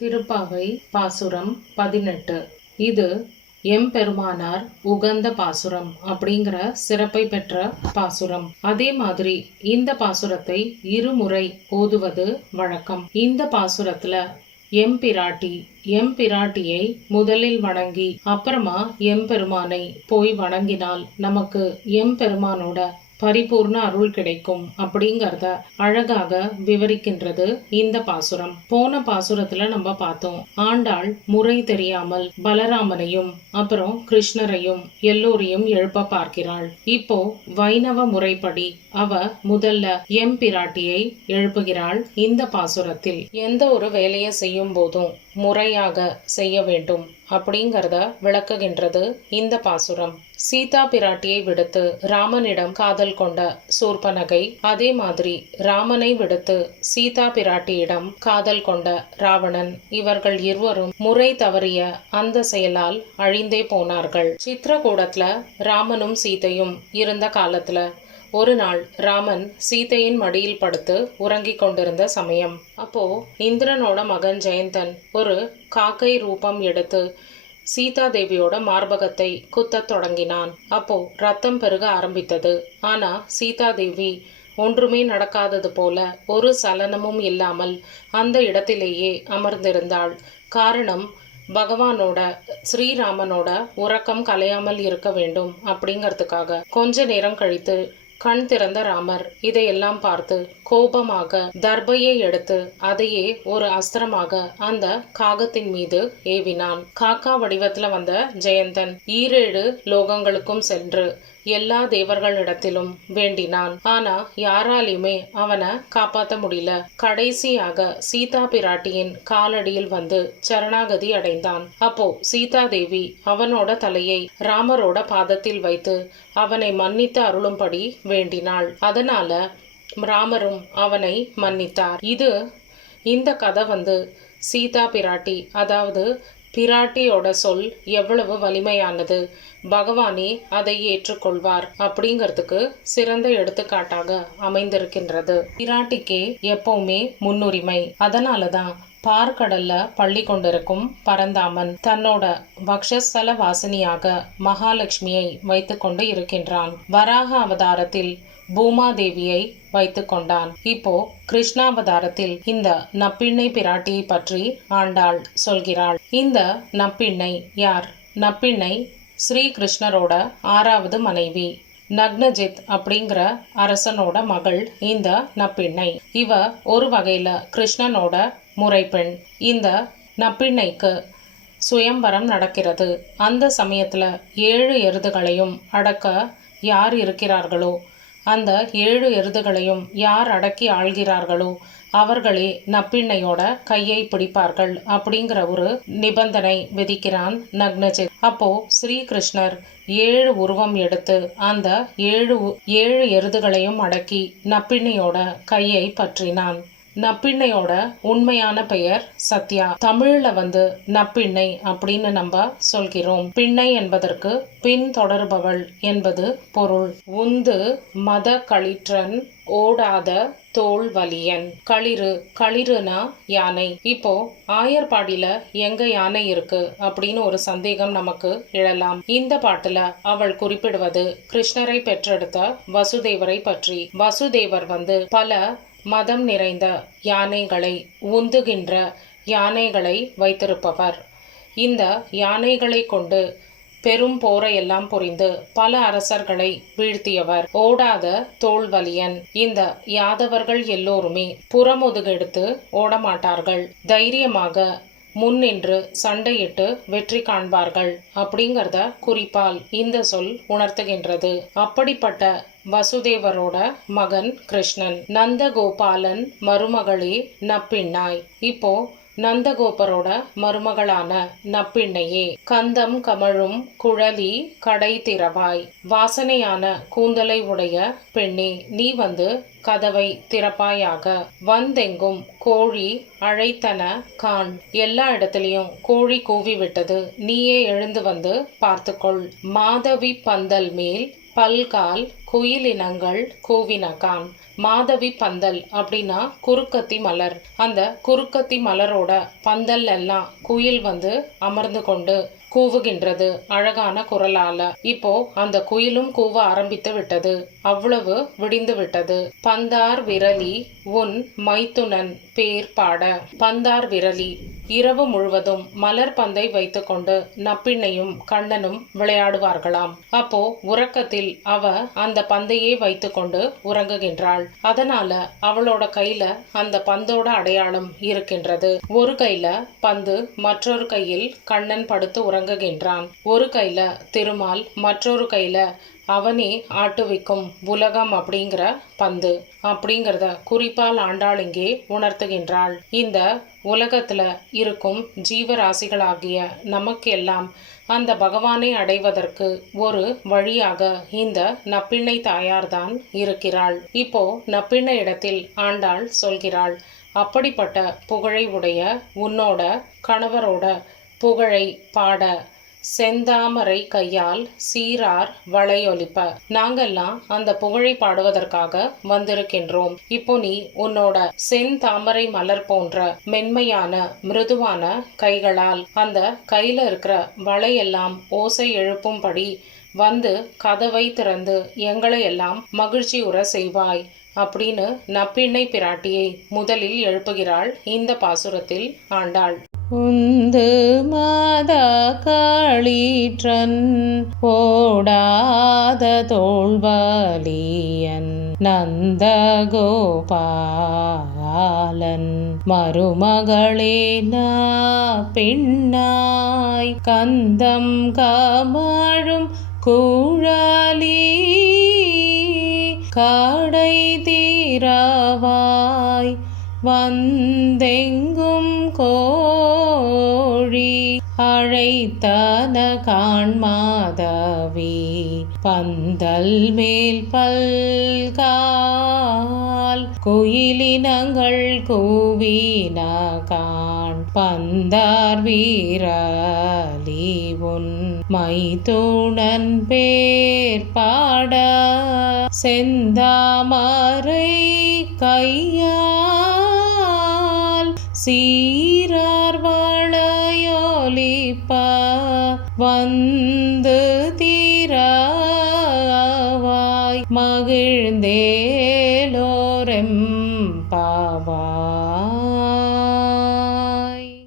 திருப்பாவை பாசுரம் பதினெட்டு. இது எம்பெருமானார் உகந்த பாசுரம் அப்படிங்கிற சிறப்பை பெற்ற பாசுரம். அதே மாதிரி இந்த பாசுரத்தை இருமுறை ஓதுவது வழக்கம். இந்த பாசுரத்துல எம்பிராட்டி எம்பிராட்டியை முதலில் வணங்கி அப்புறமா எம்பெருமானை போய் வணங்கினால் நமக்கு எம்பெருமானோட பரிபூர்ண அருள் கிடைக்கும் அப்படிங்கிறத அழகாக விவரிக்கின்றது இந்த பாசுரம். போன பாசுரத்துல நம்ம பார்த்தோம் ஆண்டாள் முறை தெரியாமல் பலராமனையும் அப்புறம் கிருஷ்ணரையும் எல்லோரையும் எழுப்ப பார்க்கிறாள். இப்போ வைணவ முறைப்படி அவ முதல்ல எம் பிராட்டியை எழுப்புகிறாள் இந்த பாசுரத்தில். எந்த ஒரு வேலையை செய்யும் போதும் முறையாக செய்ய வேண்டும். அப்படிங்கறத விளக்குகின்றது இந்த பாசுரம். சீதா பிராட்டியை விடுத்து ராமனிடம் காதல் கொண்ட சூர்பனகை அதே மாதிரி ராமனை விடுத்து சீதா பிராட்டியிடம் காதல் கொண்ட ராவணன். இவர்கள் இருவரும் முறை தவறிய அந்த செயலால் அழிந்தே போனார்கள். சித்திரகூடத்துல ராமனும் சீதையும் இருந்த காலத்துல ஒரு நாள் ராமன் சீதையின் மடியில் படுத்து உறங்கிக் கொண்டிருந்த சமயம். அப்போ இந்திரனோட மகன் ஜெயந்தன் ஒரு காக்கை ரூபம் எடுத்து சீதா தேவியோட மார்பகத்தை குத்தத் தொடங்கினான். அப்போ ரத்தம் பெருக ஆரம்பித்தது. ஆனா சீதா தேவி ஒன்றுமே நடக்காதது போல ஒரு சலனமும் இல்லாமல் அந்த இடத்திலேயே அமர்ந்திருந்தாள். காரணம் பகவானோட ஸ்ரீராமனோட உறக்கம் கலையாமல் இருக்க வேண்டும் அப்படிங்கிறதுக்காக கொஞ்ச நேரம் கழித்து கண் திறந்த ராமர் இதையெல்லாம் பார்த்து கோபமாக தர்பையை எடுத்து அதையே ஒரு அஸ்திரமாக அந்த காகத்தின் மீது ஏவினான். காக்கா வடிவத்துல வந்த ஜெயந்தன் ஈரேழு லோகங்களுக்கும் சென்று எல்லா தேவர்களிடத்திலும் வேண்டினான். ஆனா யாராலையுமே அவனை காப்பாத்த முடியல. கடைசியாக சீதா பிராட்டியின் காலடியில் வந்து சரணாகதி அடைந்தான். அப்போ சீதா தேவி அவனோட தலையை ராமரோட பாதத்தில் வைத்து அவனை மன்னித்து அருளும்படி வேண்டினாள். அதனால ராமரும் அவனை மன்னித்தார். இது இந்த கதை வந்து சீதா பிராட்டி அதாவது பிராட்டியோட சொல் எவ்வளவு வலிமையானது? பகவானே அதை ஏற்றுக்கொள்வார் அப்படிங்கிறதுக்கு சிறந்த எடுத்துக்காட்டாக அமைந்திருக்கின்றது. பிராட்டிக்கே எப்பவுமே முன்னுரிமை. அதனாலதான் பார்க்கடல்ல பள்ளி கொண்டிருக்கும் பரந்தாமன் தன்னோட வக்ஷஸ்தல வாசினியாக மகாலட்சுமியை வைத்துக்கொண்டு இருக்கின்றான். வராக அவதாரத்தில் பூமாதேவியை வைத்து கொண்டான். இப்போ கிருஷ்ணாவதாரத்தில் இந்த நப்பிண்ணை பிராட்டியை பற்றி ஆண்டாள் சொல்கிறாள். இந்த நப்பிண்ணை யார்? நப்பிண்ணை ஸ்ரீ கிருஷ்ணரோட ஆறாவது மனைவி. நக்னஜித் அப்படிங்கிற அரசனோட மகள் இந்த நப்பிண்ணை. இவ ஒரு வகையில கிருஷ்ணனோட முறைப்பெண். இந்த நப்பிண்ணைக்கு சுயம்பரம் நடக்கிறது. அந்த சமயத்துல ஏழு எருதுகளையும் அடக்க யார் இருக்கிறார்களோ அந்த ஏழு எருதுகளையும் யார் அடக்கி ஆள்கிறார்களோ அவர்களே நப்பிண்ணையோட கையை பிடிப்பார்கள் அப்படிங்கிற ஒரு நிபந்தனை விதிக்கிறான் நக்னஜித் அப்போ ஸ்ரீகிருஷ்ணர் ஏழு உருவம் எடுத்து அந்த ஏழு ஏழு எருதுகளையும் அடக்கி நப்பிண்ணையோட கையை பற்றினான். நப்பிண்ணையோட உண்மையான பெயர் சத்யா. தமிழ்ல வந்து நப்பிண்ணை அப்படின்னு நம்ம சொல்கிறோம். பிண்ணை என்பதற்கு பின் தொடர்பவள் என்பது பொருள். உந்து மத களிற்றன் ஓடாத தோல் வலியன். களிறு களிறுனா யானை. இப்போ ஆயர்பாடியில எங்க யானை இருக்கு அப்படின்னு ஒரு சந்தேகம் நமக்கு எழலாம். இந்த பாட்டுல அவள் குறிப்பிடுவது கிருஷ்ணரை பெற்றெடுத்த வசுதேவரை பற்றி. வசுதேவர் வந்து பல மதம் நிறைந்த யானைகளை உந்துகின்ற யானைகளை வைத்திருப்பவர். இந்த யானைகளை கொண்டு பெரும் போரையெல்லாம் புரிந்து பல அரசர்களை வீழ்த்தியவர். ஓடாத தோல்வலியன் இந்த யாதவர்கள் எல்லோருமே புறமுதுகெடுத்து ஓடமாட்டார்கள். தைரியமாக முன்னின்று சண்டையிட்டு வெற்றி காண்பார்கள் அப்படிங்கிறத குறிப்பால் இந்த சொல் உணர்த்துகின்றது. அப்படிப்பட்ட வசுதேவரோட மகன் கிருஷ்ணன். நந்தகோபாலன் மருமகளே நப்பின்னாய். இப்போ நந்தகோபரோட மருமகளான நப்பிண்ணையே கந்தம் கமழும் குழலி கடை திறவாய். வாசனையான கூந்தலை உடைய பெண்ணே நீ வந்து கதவை திறப்பாயாக. வந்தெங்கும் கோழி அழைத்தன கான் எல்லா இடத்துலயும் கோழி கூவி விட்டது நீயே எழுந்து வந்து பார்த்துக்கொள். மாதவி பந்தல் மேல் பல்கால் குயிலினங்கள் கூவினகான் மாதவி பந்தல் அப்படின்னா குறுக்கத்தி மலர். அந்த குறுக்கத்தி மலரோட பந்தல் எல்லாம் குயில் வந்து அமர்ந்து கொண்டு கூவுகின்றது. அழகான குரலால. இப்போ அந்த குயிலும் கூவ ஆரம்பித்து விட்டது. அவ்வளவு விடிந்து விட்டது. பந்தார் விரலி உன் மைத்துனன் பேர் பாட. பந்தார் விரலி இரவு முழுவதும் மலர் பந்தை வைத்துக்கொண்டு நப்பிண்ணையும் கண்ணனும் விளையாடுவார்களாம். அப்போ உறக்கத்தில் அவ அந்த பந்தையே வைத்துக்கொண்டு உறங்குகின்றாள். அதனால அவளோட கையில அந்த பந்தோட அடையாளம் இருக்கின்றது. ஒரு கையில பந்து மற்றொரு கையில் கண்ணன் படுத்து உறங்குகின்றான். ஒரு கையில திருமால் மற்றொரு கையில அவனே ஆட்டுவிக்கும் உலகம் அப்படிங்கிற பந்து. அப்படிங்கிறத குறிப்பால் ஆண்டாள் இங்கே உணர்த்துகின்றாள். இந்த உலகத்துல இருக்கும் ஜீவராசிகளாகிய நமக்கு எல்லாம் அந்த பகவானை அடைவதற்கு ஒரு வழியாக இந்த நப்பிண்ணை தாயார்தான் இருக்கிறாள். இப்போ நப்பிண்ணை இடத்தில் ஆண்டாள் சொல்கிறாள் அப்படிப்பட்ட புகழை உடைய உன்னோட கணவரோட புகழை பாட செந்தாமரை கையால் சீரார் வளையொலிப்ப. நாங்கெல்லாம் அந்த புகழை பாடுவதற்காக வந்திருக்கின்றோம். இப்போ நீ உன்னோட செந்தாமரை மலர் போன்ற மென்மையான மிருதுவான கைகளால் அந்த கையில இருக்கிற வளையெல்லாம் ஓசை எழுப்பும்படி வந்து கதவை திறந்து எங்களை எல்லாம் மகிழ்ச்சி உற செய்வாய் அப்படின்னு நப்பிண்ணை பிராட்டியை முதலில் எழுப்புகிறாள் இந்த பாசுரத்தில் ஆண்டாள். உந்து மாதா காளீற்றன் ஓடாத தோல்வலியன் நந்தகோபாலன். மருமகளே நா பெண்ணாய் கந்தம் கமழும் கூழாலி காடை தீராவாய் வந்தெங்கும் கோ அழைத்தன காண்மாதவி பந்தல் மேல் பல்கால் குயிலினங்கள் கூவின காண் பந்தார் வீரலி உன் மைத்துணன் பேர் பாட செந்தாமரை கையால் சீ வந்து தீராவாய் மகிழ்ந்தே